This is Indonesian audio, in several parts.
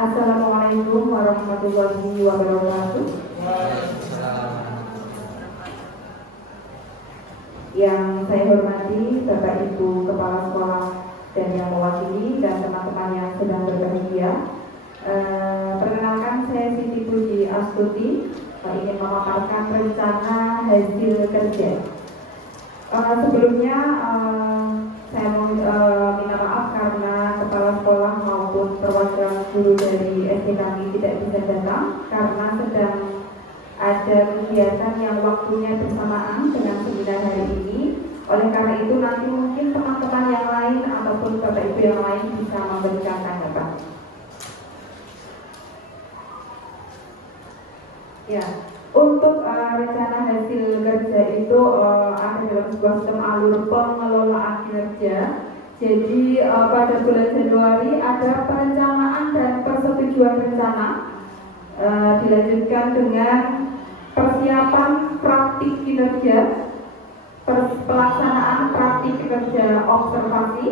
Assalamualaikum warahmatullahi wabarakatuh. Yang saya hormati Bapak Ibu Kepala Sekolah dan yang mewakili dan teman-teman yang sedang berbahagia. Perkenalkan, saya Siti Puji Astuti, ingin memaparkan rencana hasil kerja. Sebelumnya saya mau minta maaf karena kepala sekolah maupun perwakilan guru dari SD kami tidak bisa datang karena sedang ada kegiatan yang waktunya bersamaan dengan seminar hari ini. Oleh karena itu nanti mungkin teman-teman yang lain ataupun Bapak Ibu yang lain bisa memberikan tanggapan. Ya, untuk rencana hasil kerja itu ada dalam sebuah sistem alur pengelolaan kinerja. Jadi pada bulan Januari ada perencanaan dan persetujuan rencana, dilanjutkan dengan persiapan praktik kinerja, pelaksanaan praktik kinerja observasi,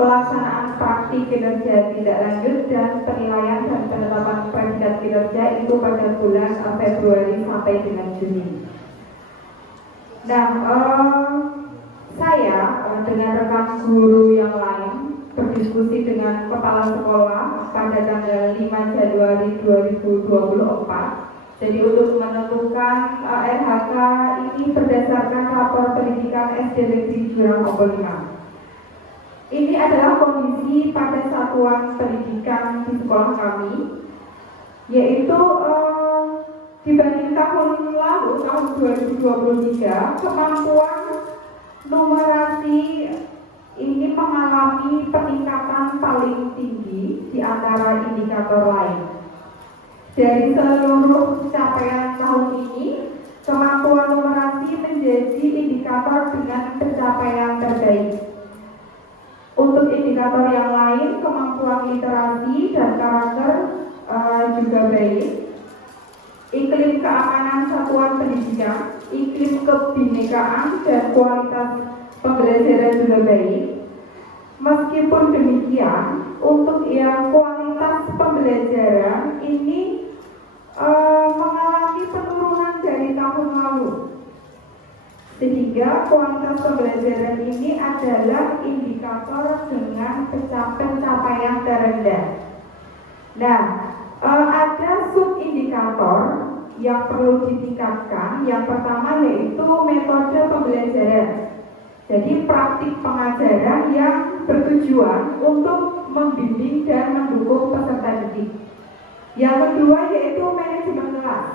pelaksanaan praktik kinerja tindak lanjut, dan penilaian dan penetapan predikat kinerja itu pada bulan Februari sampai dengan Juni. Nah, saya dengan rekan guru yang lain berdiskusi dengan kepala sekolah pada tanggal 5 Januari 2024. Jadi untuk menentukan RHK ini berdasarkan rapor pendidikan SD Negeri Jurang Ombol 5. Ini adalah kondisi pada satuan pendidikan di sekolah kami, yaitu dibanding tahun lalu, tahun 2023, kemampuan numerasi ini mengalami peningkatan paling tinggi di antara indikator lain. Dari seluruh capaian tahun ini, kemampuan numerasi menjadi indikator dengan pencapaian terbaik. Untuk indikator yang lain, kemampuan literasi dan karakter juga baik. Iklim keamanan satuan pendidikan, iklim kebinekaan dan kualitas pembelajaran juga baik. Meskipun demikian, untuk yang kualitas pembelajaran ini mengalami penurunan dari tahun lalu. Sehingga kualitas pembelajaran ini adalah indikator dengan pencapaian terendah. Nah, ada sub-indikator yang perlu ditingkatkan. Yang pertama yaitu metode pembelajaran. Jadi praktik pengajaran yang bertujuan untuk membimbing dan mendukung peserta didik. Yang kedua yaitu manajemen kelas.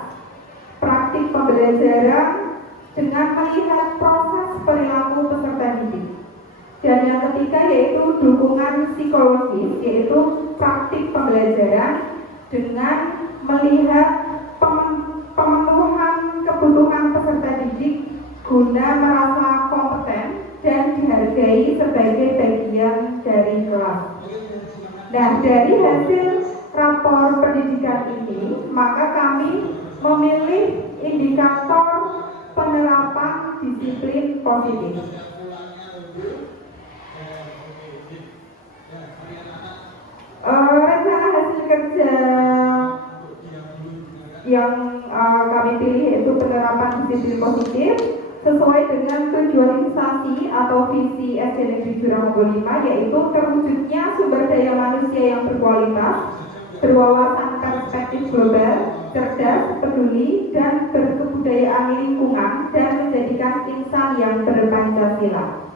Praktik pembelajaran dengan melihat proses perilaku peserta didik. Dan yang ketiga yaitu dukungan psikologis, yaitu praktik pembelajaran dengan melihat pemenuhan kebutuhan peserta didik guna merasa kompeten dan dihargai sebagai bagian dari kelas. Nah, dari hasil rapor pendidikan ini, maka kami memilih indikator penerapan disiplin positif. Rencana hasil kerja yang kami pilih yaitu penerapan disiplin positif sesuai dengan tujuan instansi atau visi SD Negeri Jurang Ombol 5, yaitu terwujudnya sumber daya manusia yang berkualitas, berwawasan perspektif global, cerdas, peduli, dan berkebudayaan lingkungan, dan menjadikan insan yang berpancasila.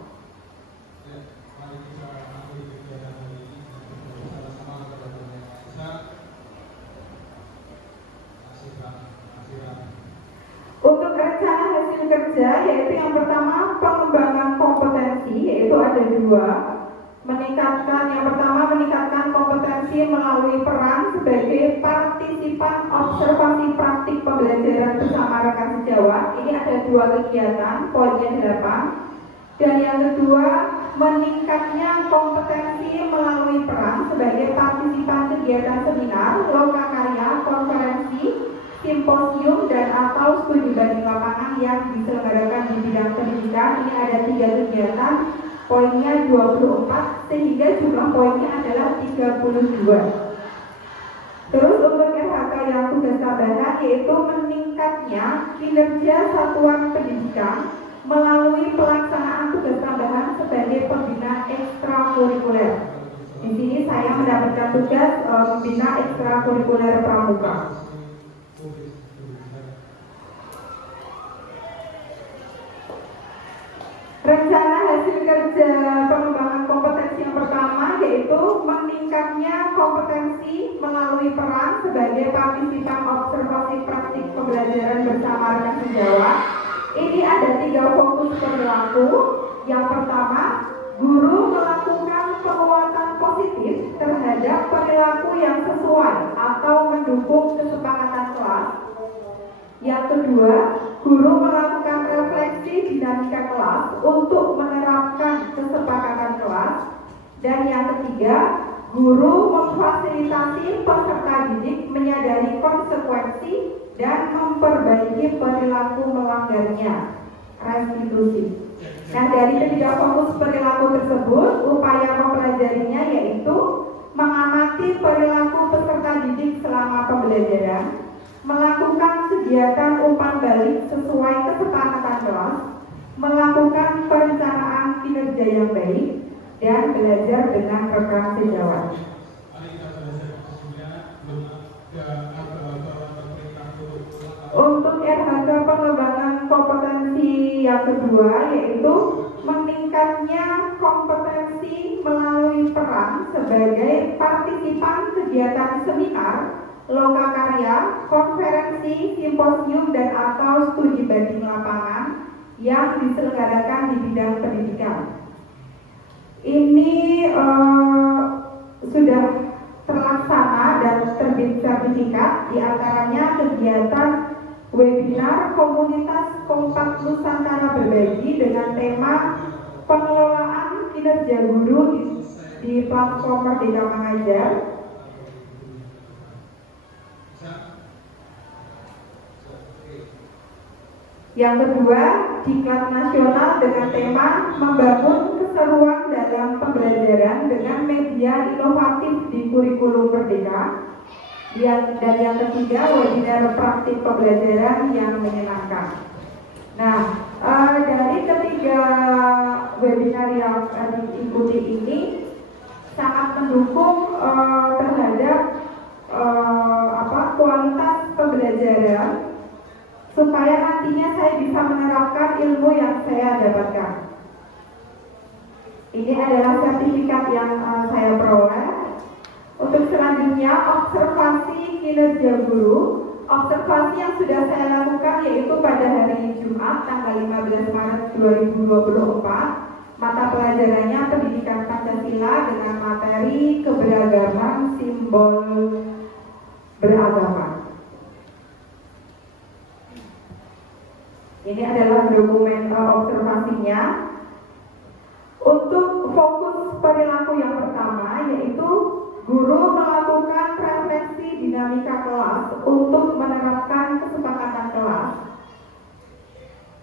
Untuk rencana hasil kerja, yaitu yang pertama pengembangan kompetensi, yaitu ada dua. Yang pertama meningkatkan kompetensi melalui peran sebagai partisipan observasi praktik pembelajaran bersama rekan sejawat. Ini ada dua kegiatan, poinnya 8. Dan yang kedua, meningkatnya kompetensi melalui peran sebagai partisipan kegiatan seminar, lokakarya, konferensi, simposium, dan atau studi banding lapangan yang diselenggarakan di bidang pendidikan. Ini ada 3 kegiatan, poinnya 24, sehingga jumlah poinnya adalah 32. Terus untuk RHK yang tugas tambahan yaitu meningkatnya kinerja satuan pendidikan melalui pelaksanaan tugas tambahan sebagai pembina ekstrakurikuler. Di sini saya mendapatkan tugas membina ekstrakurikuler pramuka. Rencana hasil kerja pengembangan kompetensi yang pertama yaitu meningkatnya kompetensi melalui peran sebagai partisipan observasi praktik pembelajaran bersama rekan sejawat. Ini ada 3 fokus perilaku. Yang pertama, guru melakukan penguatan positif terhadap perilaku yang sesuai atau mendukung kesepakatan kelas. Yang kedua, guru melakukan refleksi dinamika kelas untuk menerapkan kesepakatan kelas. Dan yang ketiga, guru memfasilitasi peserta didik menyadari konsekuensi dan memperbaiki perilaku melanggarnya. Restitusi. Nah, dari ketiga fokus perilaku tersebut, upaya mempelajarinya yaitu mengamati perilaku peserta didik selama pembelajaran, melakukan kegiatan umpan balik sesuai kesepakatan kelas, melakukan perencanaan kinerja yang baik, dan belajar dengan rekan sejawat. Untuk RHK pengembangan kompetensi yang kedua yaitu meningkatnya kompetensi melalui peran sebagai partisipan kegiatan seminar, lokakarya, konferensi, simposium, dan atau studi banding lapangan yang diselenggarakan di bidang pendidikan. Ini sudah terlaksana dan terbit sertifikat, diantaranya kegiatan webinar komunitas Kompak Nusantara Berbagi dengan tema pengelolaan kinerja guru di platform Merdeka Mengajar. Yang kedua, diklat nasional dengan tema membangun keseruan dalam pembelajaran dengan media inovatif di kurikulum Merdeka. Dan yang ketiga, webinar praktik pembelajaran yang menyenangkan. Nah, dari ketiga webinar yang diikuti ini sangat mendukung terhadap kualitas pembelajaran supaya nantinya saya bisa menerapkan ilmu yang saya dapatkan. Ini adalah sertifikat yang saya peroleh. Untuk selanjutnya, observasi kinerja guru. Observasi yang sudah saya lakukan yaitu pada hari Jumat tanggal 15 Maret 2024. Mata pelajarannya Pendidikan Pancasila dengan materi keberagaman simbol beragama. Ini adalah dokumen observasinya. Untuk fokus perilaku yang pertama yaitu guru melakukan refleksi dinamika kelas untuk menerapkan kesepakatan kelas.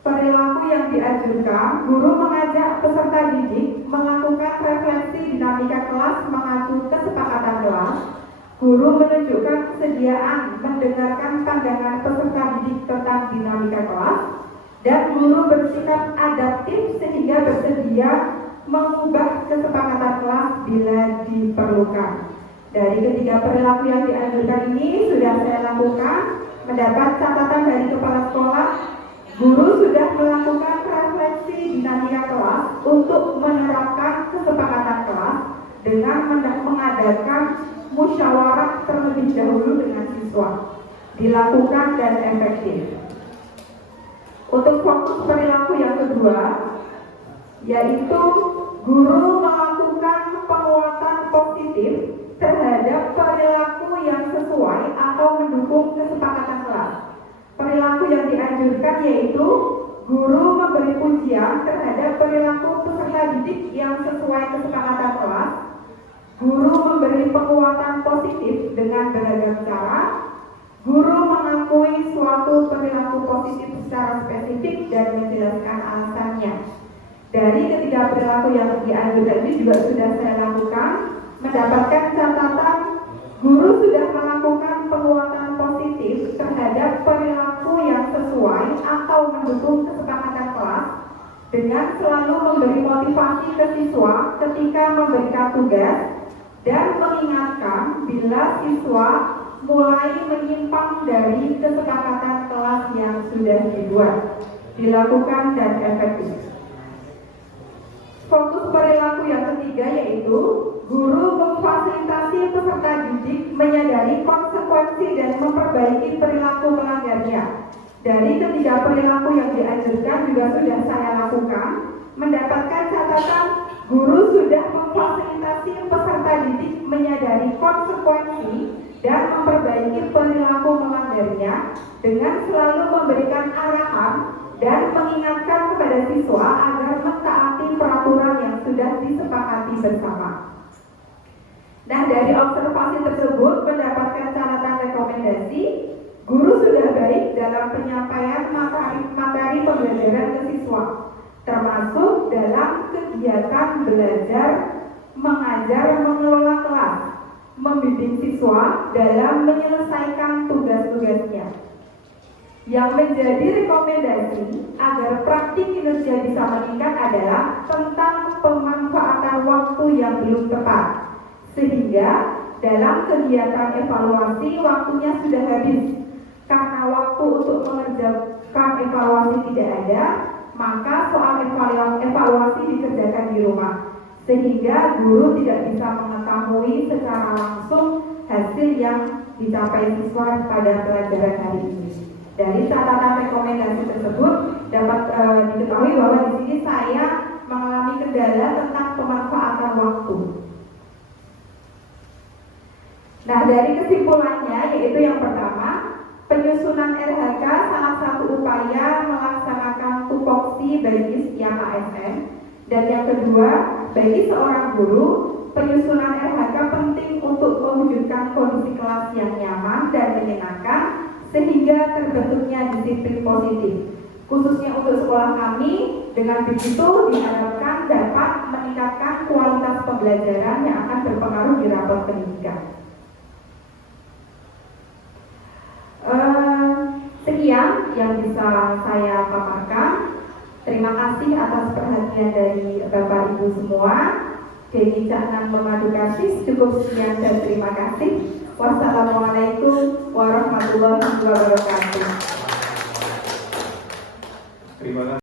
Perilaku yang dianjurkan, guru mengajak peserta didik melakukan refleksi dinamika kelas mengacu kesepakatan kelas. Guru menunjukkan kesediaan mendengarkan pandangan peserta didik tentang dinamika kelas. Dan guru bersikap adaptif sehingga bersedia mengubah kesepakatan kelas bila diperlukan. Dari ketiga perilaku yang dianjurkan ini sudah saya lakukan, mendapat catatan dari kepala sekolah. Guru sudah melakukan refleksi dinamika kelas untuk menerapkan kesepakatan kelas dengan mengadakan musyawarah terlebih dahulu dengan siswa, dilakukan dan efektif. Untuk fokus perilaku yang kedua yaitu guru melakukan penguatan positif terhadap perilaku yang sesuai atau mendukung kesepakatan kelas. Perilaku yang dianjurkan yaitu guru memberi pujian terhadap perilaku peserta didik yang sesuai kesepakatan kelas. Guru memberi penguatan positif dengan beragam cara. Guru mengakui suatu perilaku positif secara spesifik dan menjelaskan alasannya. Dari ketiga perilaku yang dianjurkan ini juga sudah saya lakukan, mendapatkan catatan guru sudah melakukan dengan selalu memberi motivasi ke siswa ketika memberikan tugas dan mengingatkan bila siswa mulai menyimpang dari kesepakatan kelas yang sudah dibuat, dilakukan dan efektif. Fokus perilaku yang ketiga yaitu guru memfasilitasi peserta didik menyadari konsekuensi dan memperbaiki perilaku melanggarnya. Dari ketiga perilaku yang dianjurkan juga sudah saya lakukan. Mendapatkan catatan, guru sudah memfasilitasi peserta didik menyadari konsekuensi dan memperbaiki perilaku melanggarnya dengan selalu memberikan arahan dan mengingatkan kepada siswa agar mentaati peraturan yang sudah disepakati bersama. Nah, dari observasi tersebut mendapatkan catatan rekomendasi, guru sudah baik dalam penyampaian materi pembelajaran ke siswa, termasuk dalam kegiatan belajar, mengajar, mengelola kelas, membimbing siswa dalam menyelesaikan tugas-tugasnya. Yang menjadi rekomendasi agar praktik kinerja bisa meningkat adalah tentang pemanfaatan waktu yang belum tepat, sehingga dalam kegiatan evaluasi waktunya sudah habis. Karena waktu untuk mengerjakan evaluasi tidak ada, maka soal evaluasi dikerjakan di rumah, sehingga guru tidak bisa mengetahui secara langsung hasil yang dicapai siswa pada pelajaran hari ini. Dari catatan rekomendasi tersebut dapat diketahui bahwa di sini saya mengalami kendala tentang pemanfaatan waktu. Nah, dari kesimpulannya yaitu yang pertama, penyusunan RHK salah satu upaya melaksanakan tupoksi bagi setiap ASN, dan yang kedua, bagi seorang guru, penyusunan RHK penting untuk mewujudkan kondisi kelas yang nyaman dan menyenangkan sehingga terbentuknya disiplin positif. Khususnya untuk sekolah kami, dengan begitu diharapkan dapat meningkatkan kualitas pembelajaran yang akan berpengaruh di rapor pendidikan. Sekian yang bisa saya paparkan. Terima kasih atas perhatian dari Bapak Ibu semua. Deni Cahnan Memadu Kasih, cukup sekian dan terima kasih. Wassalamualaikum warahmatullahi wabarakatuh. Terima kasih.